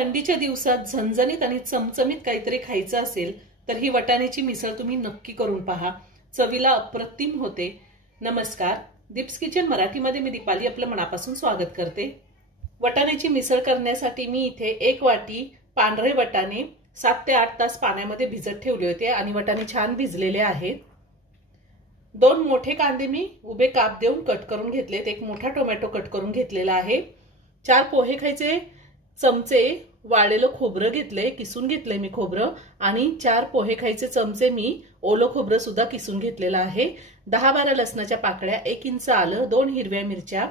थंडीच्या दिवसात झणझणीत आणि चमचमीत काहीतरी खायचं असेल तर ही वाटाण्याची मिसळ तुम्ही नक्की करून पहा। चवीला अप्रतिम होते। नमस्कार, दीप्स किचन मराठीमध्ये मी दीपाली आपलं मनापासून स्वागत करते। वाटाण्याची मिसळ करण्यासाठी मी इथे 1 वाटी पांढरे वाटाणे 7 ते 8 तास पाण्यामध्ये भिजत ठेवले होते आणि वाटाणे छान भिजलेले आहेत। 2 मोठे कांदे मी उभे काप देऊन कट करून घेतलेत। 1 मोठा टोमॅटो कट करून घेतलेला आहे। 4 पोहे खायचे चमचे वाळलेलं खोबरं घेतले, किसून घेतले मी खोबरं, आणि 4 पोहे खायचे चमचे मी ओलं खोबरं सुद्धा किसून घेतलेलं आहे। 10-12 लसणाच्या पाकळ्या, 1 इंच आलं, 2 हिरव्या मिरच्या,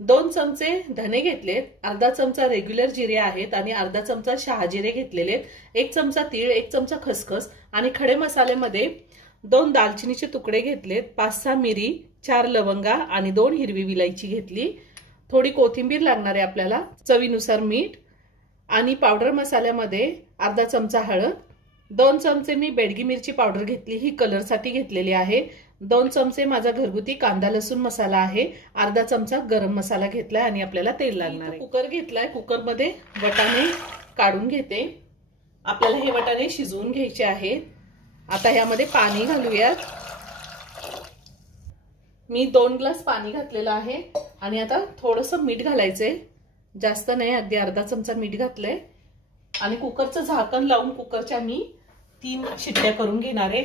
2 चमचे धने घेतलेत, अर्धा चमचा रेग्युलर जिरे आहेत आणि अर्धा चमचा शहाजिरे घेतलेले, 1 चमचा तीळ, 1 चमचा खसखस आणि खडे मसाल्यामध्ये 2 दालचिनीचे तुकडे घेतलेत, 5-6 मिरी, 4 लवंगा आणि 2 हिरवी विलायची घेतली। थोडी कोथिंबीर लागणार आहे आपल्याला, चवीनुसार मीठ आणि पावडर मसाल्यामध्ये अर्धा चमचा हळद, 2 चमचे मी बेडगी मिरची पावडर घेतली, ही कलर साठी घेतलेली आहे, 2 चमचे माझा घरगुती कांदा लसूण मसाला आहे, अर्धा चमचा गरम मसाला घेतलाय आणि आपल्याला तेल लागणार आहे। कुकर घेतलाय, कुकर मध्ये वाटाणे काढून घेते। आपल्याला हे वाटाणे शिजवून घ्यायचे आहेत। आता यामध्ये पाणी घालूयात। मी 2 ग्लास पाणी घातलेलं आहे आणि आता थोडंसं मीठ घालायचंय, जास्त नाही, अगदी अर्धा चमचा मीठ घातलंय आणि कुकरचं झाकण लावून कुकरच्या मी 3 शिट्ट्या करून घेणार आहे।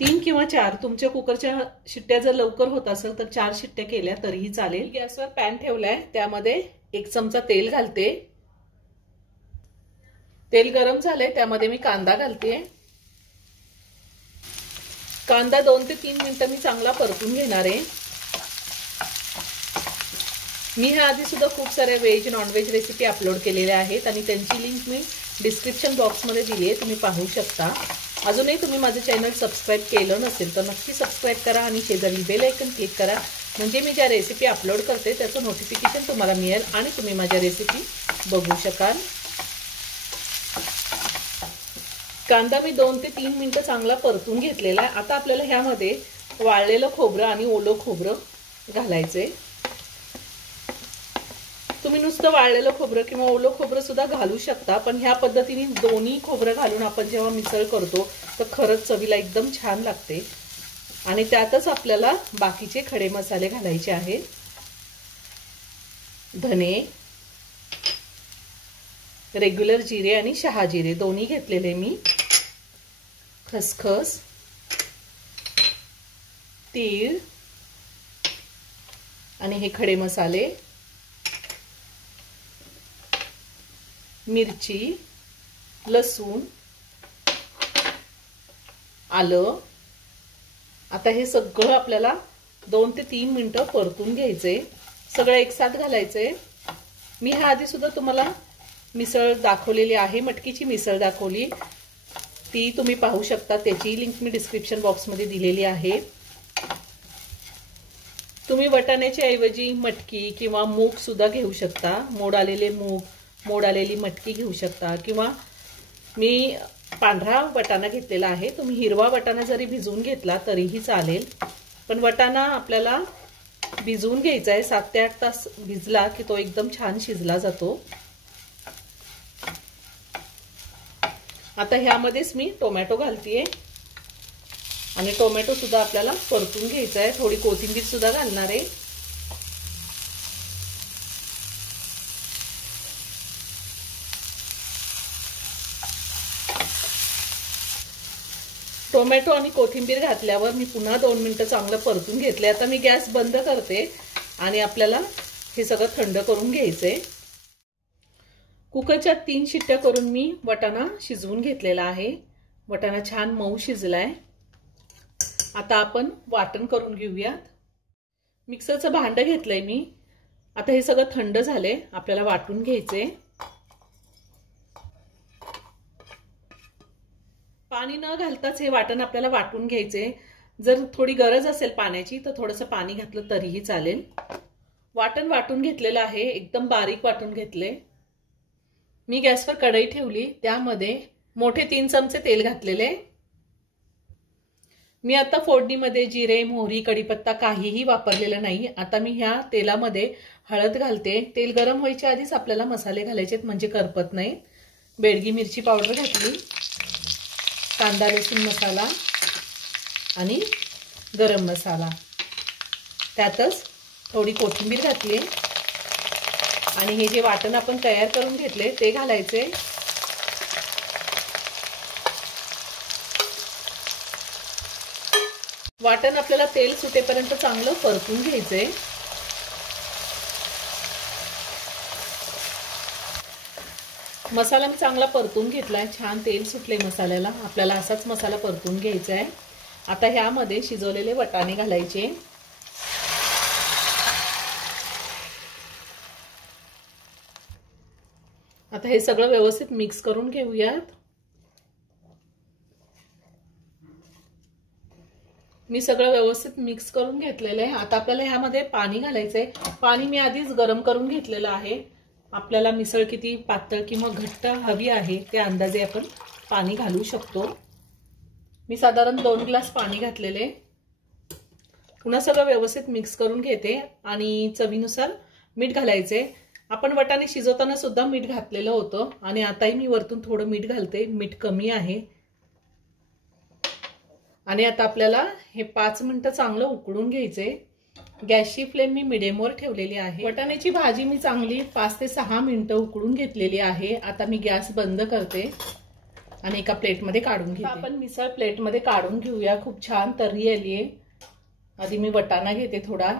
3 किंवा 4, तुमच्या कुकरच्या शिट्ट्या जर लवकर होत असेल तर 4 शिट्ट्या केल्या तरीही चालेल। गॅसवर पॅन ठेवलाय, त्यामध्ये 1 चमचा तेल घालते। तेल गरम झाले, त्यामध्ये मी कांदा घालते। कांदा 2 ते 3 मिनिटं मी चांगला परतून घेणार आहे। मी ह्या आधी सुद्धा खूप साऱ्या veg non veg recipe upload केलेल्या आहेत आणि त्यांची लिंक मी डिस्क्रिप्शन बॉक्समध्ये दिली आहे, तुम्ही पाहू शकता। अजूनही तुम्ही माझे चॅनल सबस्क्राइब केलं नसेल तर नक्की सबस्क्राइब करा आणि शेजारी बेल आयकॉन क्लिक करा, म्हणजे मी ज्या रेसिपी अपलोड करते त्याचं नोटिफिकेशन तुम्हाला मिळेल आणि तुम्ही माझ्या रेसिपी बघू शकाल। कांदा मी 2 ते 3 मिनिटं चांगला परतून घेतलेला आहे। आता आपल्याला ह्यामध्ये वाळलेलं खोबरं आणि ओलं खोबरं घालायचंय। तुम्ही नुसतं वाळलेलं खोबरं किंवा ओलं खोबरं सुद्धा घालू शकता, पण ह्या पद्धतीने दोन्ही खोबरं घालून आपण जेव्हा मिसळ करतो तर खरंच चवीला एकदम छान लागते। आणि त्यातच आपल्याला बाकीचे खडे मसाले घालायचे आहेत। धने, रेग्युलर जिरे आणि शहाजिरे दोन्ही घेतलेले मी, खसखस, तीळ आणि हे खडे मसाले, मिरची, लसूण, आलं। आता हे सगळं आपल्याला 2 ते 3 मिनिटं परतून घ्यायचे, सगळं एकसाथ घालायचे। मी ह्या आधी सुद्धा तुम्हाला मिसळ दाखवलेली आहे, मटकीची मिसळ दाखवली, ती तुम्ही पाहू शकता, त्याची लिंक मी डिस्क्रिप्शन बॉक्समध्ये दिलेली आहे। तुम्ही वाटाण्याच्या ऐवजी मटकी किंवा मूग सुद्धा घेऊ शकता, मोड आलेले मूग, मोड आलेली मटकी घेऊ शकता, किंवा मी पांढरा वाटाणा घेतलेला आहे, तुम्ही हिरवा वाटाणा जरी भिजवून घेतला तरीही चालेल, पण वाटाणा आपल्याला भिजवून घ्यायचा आहे। 7 ते 8 तास भिजला की तो एकदम छान शिजला जातो। आता ह्यामध्येच मी टोमॅटो घालतेय आणि टोमॅटो सुद्धा आपल्याला परतून घ्यायचा आहे। थोडी कोथिंबीर सुद्धा घालणार आहे। टोमॅटो आणि कोथिंबीर घातल्यावर मी पुन्हा 2 मिनिटं चांगलं परतून घेतले। आता मी गॅस बंद करते आणि आपल्याला हे सगळं थंड करून घ्यायचंय। कुकरच्या 3 शिट्ट्या करून मी वाटाणा शिजवून घेतलेला आहे। वाटाणा छान मऊ शिजलाय। आता आपण वाटण करून घेऊयात। मिक्सरचं भांडं घेतलंय मी। आता हे सगळं थंड झालंय, आपल्याला वाटून घ्यायचंय। पाणी न घालताच हे वाटण आपल्याला वाटून घ्यायचे। जर थोडी गरज असेल पाण्याची तर थोडंसं पाणी घातलं तरीही चालेल। वाटण वाटून घेतलेलं आहे, एकदम बारीक वाटून घेतले। मी गॅसवर कढई ठेवली, त्यामध्ये मोठे 3 चमचे तेल घातलेले, मी आता फोडणीमध्ये जिरे, मोहरी, कढीपत्ता काहीही वापरलेलं नाही। आता मी ह्या तेलामध्ये हळद घालते। तेल गरम व्हायच्या आधीच आपल्याला मसाले घालायचे म्हणजे करपत नाही। बेडगी मिरची पावडर घातली, कांदा लसूण मसाला आणि गरम मसाला, त्यातच थोडी कोथिंबीर घातली आणि हे जे वाटण आपण तयार करून घेतले ते घालायचे। वाटण आपल्याला तेल सुटेपर्यंत चांगलं परतून घ्यायचंय। मसाला मी चांगला परतून घेतलाय, छान तेल सुटले मसाल्याला। आपल्याला असाच मसाला परतून घ्यायचा आहे। आता ह्यामध्ये शिजवलेले वाटाणे घालायचे। आता हे सगळं व्यवस्थित मिक्स करून घेऊयात। मी सगळं व्यवस्थित मिक्स करून घेतलेलं आहे। आता आपल्याला ह्यामध्ये पाणी घालायचंय। पाणी मी आधीच गरम करून घेतलेलं आहे। आपल्याला मिसळ किती पातळ किंवा घट्ट हवी आहे त्या अंदाजे आपण पाणी घालू शकतो। मी साधारण 2 ग्लास पाणी घातलेले। पुन्हा सगळं व्यवस्थित मिक्स करून घेते आणि चवीनुसार मीठ घालायचे। आपण वाटाणे शिजवताना सुद्धा मीठ घातलेलं होतं आणि आताही मी वरतून थोडं मीठ घालते, मीठ कमी आहे। आणि आता आपल्याला हे 5 मिनिटं चांगलं उकळून घ्यायचे। गॅसची फ्लेम मी मिडियमवर ठेवलेली आहे। वाटाण्याची भाजी मी चांगली 5 ते 6 मिनिटं उकळून घेतलेली आहे। आता मी गॅस बंद करते आणि एका प्लेटमध्ये काढून घेते। आपण मिसळ प्लेटमध्ये काढून घेऊया। खूप छान तर्री आली आहे। आधी मी वाटाणा घेते थोडा,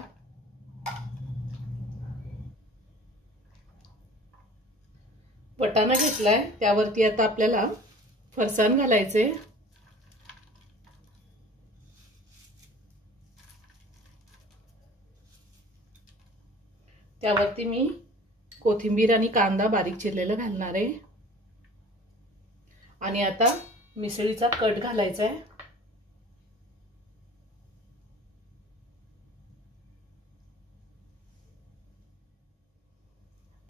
वाटाणा घेतलाय त्यावरती आता आपल्याला फरसाण घालायचे। त्यावरती मी कोथिंबीर आणि कांदा बारीक चिरलेला घालणार आहे आणि आता मिसळीचा कट घालायचा आहे।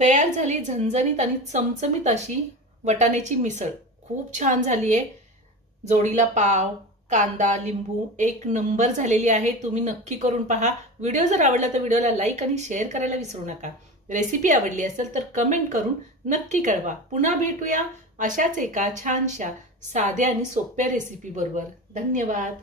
तयार झाली झणझणीत आणि चमचमीत अशी वाटाण्याची मिसळ। खूप छान झाली आहे। जोडीला पाव, कांदा, लिंबू एक नंबर झालेली आहे। तुम्ही नक्की करून पहा। व्हिडिओ जर आवडला तर व्हिडिओला लाईक आणि शेअर करायला विसरू नका। रेसिपी आवडली असेल तर कमेंट करून नक्की कळवा। पुन्हा भेटूया अशाच एका छानशा साध्या आणि सोप्या रेसिपी बरोबर। धन्यवाद।